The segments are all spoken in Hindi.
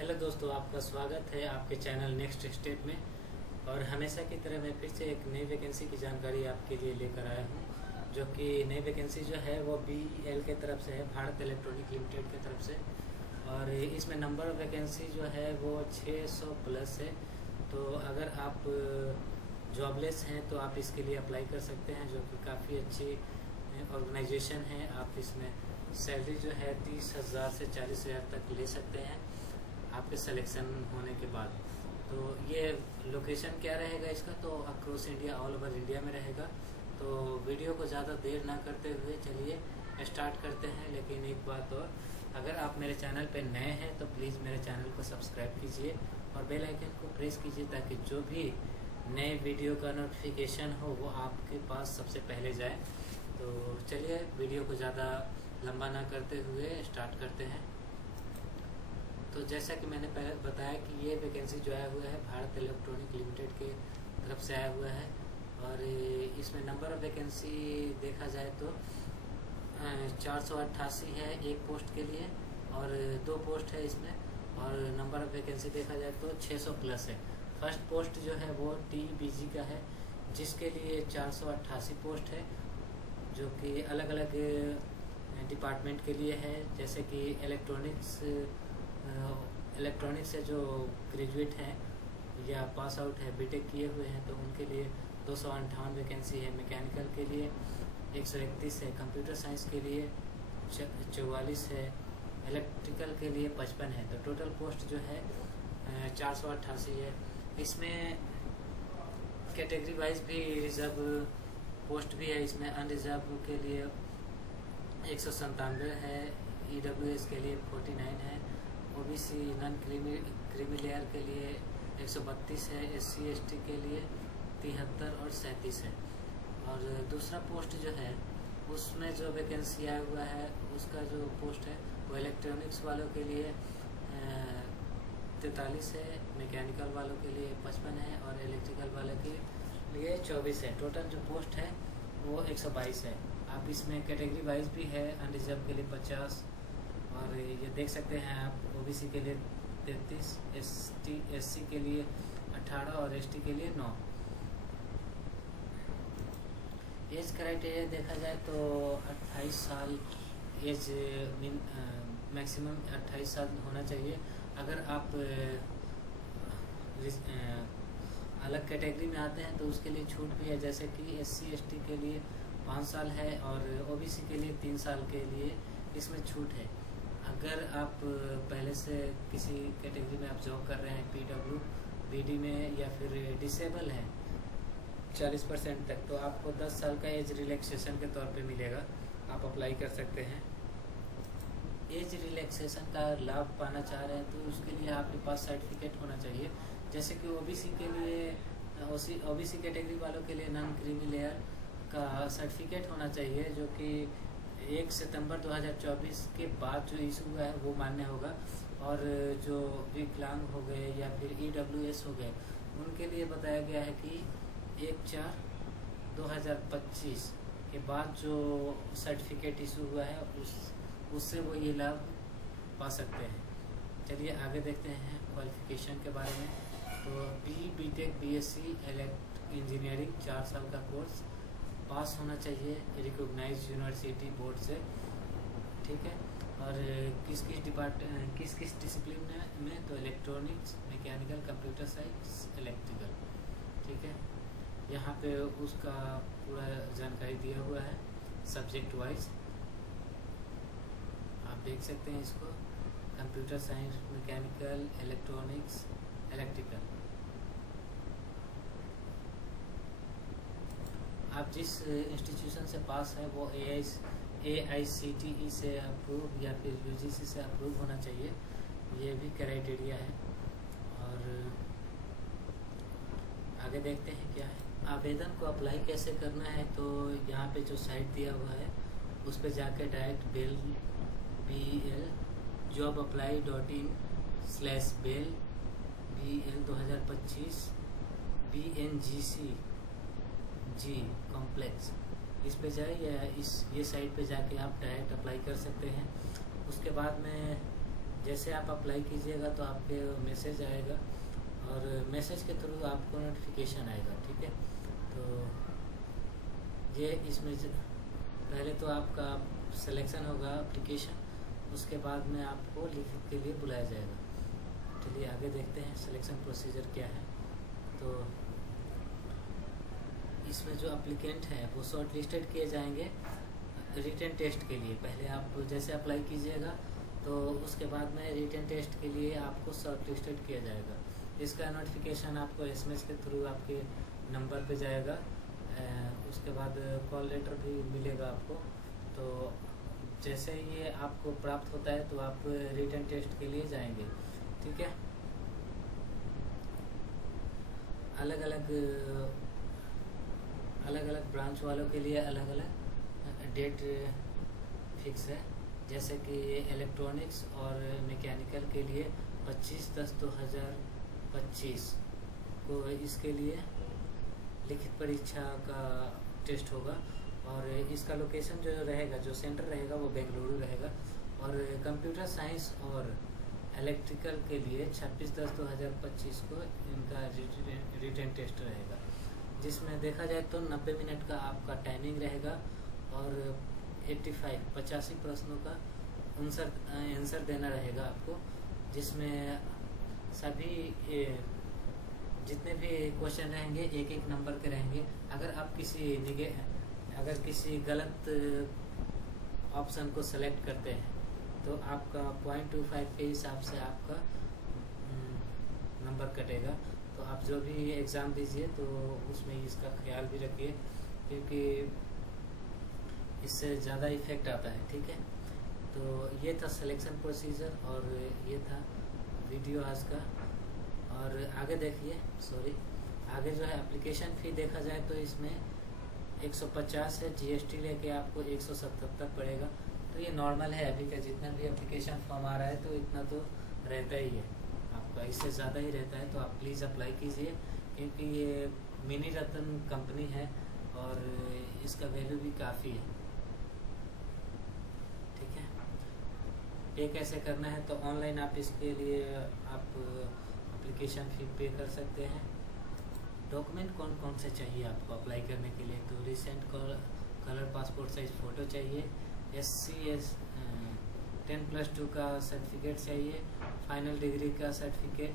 हेलो दोस्तों, आपका स्वागत है आपके चैनल नेक्स्ट स्टेप में। और हमेशा की तरह मैं फिर से एक नई वैकेंसी की जानकारी आपके लिए लेकर आया हूँ, जो कि नई वैकेंसी जो है वो BEL के तरफ से है, भारत इलेक्ट्रॉनिक लिमिटेड की तरफ से। और इसमें नंबर ऑफ वैकेंसी जो है वो 600 प्लस है। तो अगर आप जॉबलेस हैं तो आप इसके लिए अप्लाई कर सकते हैं, जो कि काफ़ी अच्छी ऑर्गेनाइजेशन है। आप इसमें सैलरी जो है 30,000 से 40,000 तक ले सकते हैं आपके सिलेक्शन होने के बाद। तो ये लोकेशन क्या रहेगा इसका, तो across India, all over India में रहेगा। तो वीडियो को ज़्यादा देर ना करते हुए चलिए स्टार्ट करते हैं। लेकिन एक बात और, अगर आप मेरे चैनल पर नए हैं तो प्लीज़ मेरे चैनल को सब्सक्राइब कीजिए और बेल आइकन को प्रेस कीजिए, ताकि जो भी नए वीडियो का नोटिफिकेशन हो वो आपके पास सबसे पहले जाए। तो चलिए वीडियो को ज़्यादा लंबा ना करते हुए स्टार्ट करते हैं। तो जैसा कि मैंने पहले बताया कि ये वैकेंसी जो आया हुआ है भारत इलेक्ट्रॉनिक लिमिटेड के तरफ से आया हुआ है। और इसमें नंबर ऑफ वैकेंसी देखा जाए तो 488 है एक पोस्ट के लिए, और 2 पोस्ट है इसमें। और नंबर ऑफ वैकेंसी देखा जाए तो 600 प्लस है। फर्स्ट पोस्ट जो है वो TBG का है, जिसके लिए 488 पोस्ट है, जो कि अलग अलग डिपार्टमेंट के लिए है। जैसे कि इलेक्ट्रॉनिक्स से जो ग्रेजुएट हैं या पास आउट है, बीटेक किए हुए हैं, तो उनके लिए 258 वैकेंसी है। मैकेनिकल के लिए 131 है, कंप्यूटर साइंस के लिए 44 है, इलेक्ट्रिकल के लिए 55 है। तो टोटल पोस्ट जो है 488 है। इसमें कैटेगरी वाइज भी रिजर्व पोस्ट भी है। इसमें अनरिजर्व के लिए 197 है, EWS के लिए 49 है, OBC नॉन क्रीमी लेयर के लिए 132 है, SC ST के लिए 73 और 37 है। और दूसरा पोस्ट जो है उसमें जो वैकेंसी आया हुआ है, उसका जो पोस्ट है वो इलेक्ट्रॉनिक्स वालों के लिए 43 है, मैकेनिकल वालों के लिए 55 है, और इलेक्ट्रिकल वालों के लिए 24 है। टोटल जो पोस्ट है वो 122 है। आप इसमें कैटेगरी वाइज भी है, अनरिजर्व के लिए 50, और ये देख सकते हैं आप OBC के लिए 33, SC के लिए 18 और ST के लिए 9। एज क्राइटेरिया देखा जाए तो 28 साल एज मैक्सिमम 28 साल होना चाहिए। अगर आप अलग कैटेगरी में आते हैं तो उसके लिए छूट भी है, जैसे कि SC ST के लिए 5 साल है, और OBC के लिए 3 साल के लिए इसमें छूट है। अगर आप पहले से किसी कैटेगरी में आप जॉब कर रहे हैं, PW BD में, या फिर डिसेबल हैं 40% तक, तो आपको 10 साल का एज रिलैक्सेशन के तौर पे मिलेगा। आप अप्लाई कर सकते हैं। एज रिलैक्सेशन का लाभ पाना चाह रहे हैं तो उसके लिए आपके पास सर्टिफिकेट होना चाहिए। जैसे कि OBC के लिए, OBC कैटेगरी वालों के लिए नॉन क्रीमी लेयर का सर्टिफिकेट होना चाहिए, जो कि 1 सितंबर 2024 के बाद जो इशू हुआ है वो मान्य होगा। और जो विकलांग हो गए या फिर EWS हो गए, उनके लिए बताया गया है कि 1/4/2025 के बाद जो सर्टिफिकेट इशू हुआ है उससे वो ये लाभ पा सकते हैं। चलिए आगे देखते हैं क्वालिफिकेशन के बारे में। तो BTech BSc इंजीनियरिंग 4 साल का कोर्स पास होना चाहिए रिकॉग्नाइज्ड यूनिवर्सिटी बोर्ड से, ठीक है। और किस किस डिसिप्लिन में, तो electronics, mechanical, computer science, electrical, ठीक है। यहाँ पे उसका पूरा जानकारी दिया हुआ है सब्जेक्ट वाइज, आप देख सकते हैं इसको। Computer science, mechanical, electronics, electrical. आप जिस इंस्टीट्यूशन से पास है वो AICTE से अप्रूव या फिर UGC से अप्रूव होना चाहिए, ये भी क्राइटेरिया है। और आगे देखते हैं क्या है। आवेदन को अप्लाई कैसे करना है, तो यहाँ पे जो साइट दिया हुआ है उस पर जाकर direct BEL jobapply.in/BEL BEL 2025 BNGC complex, इस पे जाए या ये साइट पे जाके आप डायरेक्ट अप्लाई कर सकते हैं। उसके बाद में जैसे आप अप्लाई कीजिएगा तो आपके मैसेज आएगा और मैसेज के थ्रू आपको नोटिफिकेशन आएगा, ठीक है। तो ये इसमें पहले तो आपका सिलेक्शन होगा एप्लीकेशन, उसके बाद में आपको लिखित के लिए बुलाया जाएगा। चलिए आगे देखते हैं सिलेक्शन प्रोसीजर क्या है। तो इसमें जो एप्लीकेंट है वो शॉर्ट लिस्टेड किए जाएंगे रिटन टेस्ट के लिए। पहले आप जैसे अप्लाई कीजिएगा तो उसके बाद में रिटन टेस्ट के लिए आपको शॉर्ट लिस्टेड किया जाएगा। इसका नोटिफिकेशन आपको एसएमएस के थ्रू आपके नंबर पे जाएगा। उसके बाद कॉल लेटर भी मिलेगा आपको। तो जैसे ही ये आपको प्राप्त होता है तो आप रिटन टेस्ट के लिए जाएंगे, ठीक है। अलग अलग ब्रांच वालों के लिए अलग अलग डेट फिक्स है। जैसे कि इलेक्ट्रॉनिक्स और मैकेनिकल के लिए 25/10/2025 को इसके लिए लिखित परीक्षा का टेस्ट होगा। और इसका लोकेशन जो रहेगा, जो सेंटर रहेगा वो बेंगलुरु रहेगा। और कंप्यूटर साइंस और इलेक्ट्रिकल के लिए 26/10/2025 को इनका रिटन टेस्ट रहेगा, जिसमें देखा जाए तो 90 मिनट का आपका टाइमिंग रहेगा और 85 प्रश्नों का आंसर देना रहेगा आपको, जिसमें सभी जितने भी क्वेश्चन रहेंगे एक एक नंबर के रहेंगे। अगर किसी गलत ऑप्शन को सेलेक्ट करते हैं तो आपका 0.25 के हिसाब से आपका नंबर कटेगा। तो आप जो भी एग्ज़ाम दीजिए तो उसमें इसका ख्याल भी रखिए, क्योंकि इससे ज़्यादा इफेक्ट आता है, ठीक है। तो ये था सिलेक्शन प्रोसीजर और ये था वीडियो आज का। और आगे देखिए, आगे जो है एप्लीकेशन फ़ी देखा जाए तो इसमें 150 है, जीएसटी लेके आपको 177 पड़ेगा। तो ये नॉर्मल है, अभी का जितना भी एप्लीकेशन फॉर्म आ रहा है तो इतना तो रहता ही है आपका, इससे ज़्यादा ही रहता है। तो आप प्लीज़ अप्लाई कीजिए, क्योंकि ये मिनी रतन कंपनी है और इसका वैल्यू भी काफ़ी है, ठीक है। पे कैसे करना है तो ऑनलाइन आप इसके लिए आप एप्लीकेशन फ़ी पे कर सकते हैं। डॉक्यूमेंट कौन कौन से चाहिए आपको अप्लाई करने के लिए, तो recent colour passport size photo चाहिए, SC 10+2 का सर्टिफिकेट चाहिए, फाइनल डिग्री का सर्टिफिकेट,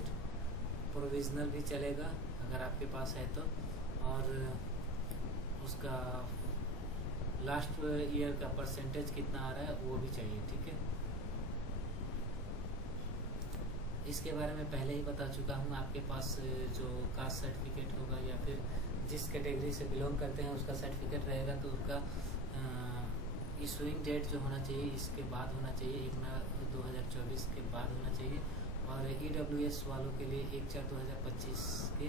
प्रोविज़नल भी चलेगा अगर आपके पास है तो, और उसका लास्ट ईयर का परसेंटेज कितना आ रहा है वो भी चाहिए, ठीक है। इसके बारे में पहले ही बता चुका हूँ। आपके पास जो कास्ट सर्टिफिकेट होगा या फिर जिस कैटेगरी से बिलोंग करते हैं उसका सर्टिफिकेट रहेगा तो उसका इशूइंग डेट जो होना चाहिए इसके बाद होना चाहिए, 1/9/2024 के बाद होना चाहिए। और EWS वालों के लिए 1/4/2025 के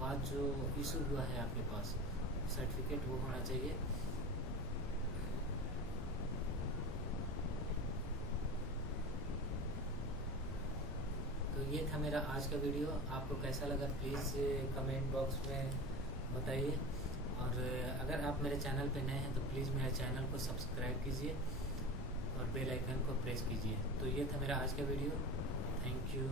बाद जो इशू हुआ है आपके पास सर्टिफिकेट वो होना चाहिए। तो ये था मेरा आज का वीडियो। आपको कैसा लगा प्लीज़ कमेंट बॉक्स में बताइए। और अगर आप मेरे चैनल पे नए हैं तो प्लीज़ मेरे चैनल को सब्सक्राइब कीजिए और बेल आइकन को प्रेस कीजिए। तो ये था मेरा आज का वीडियो। Thank you.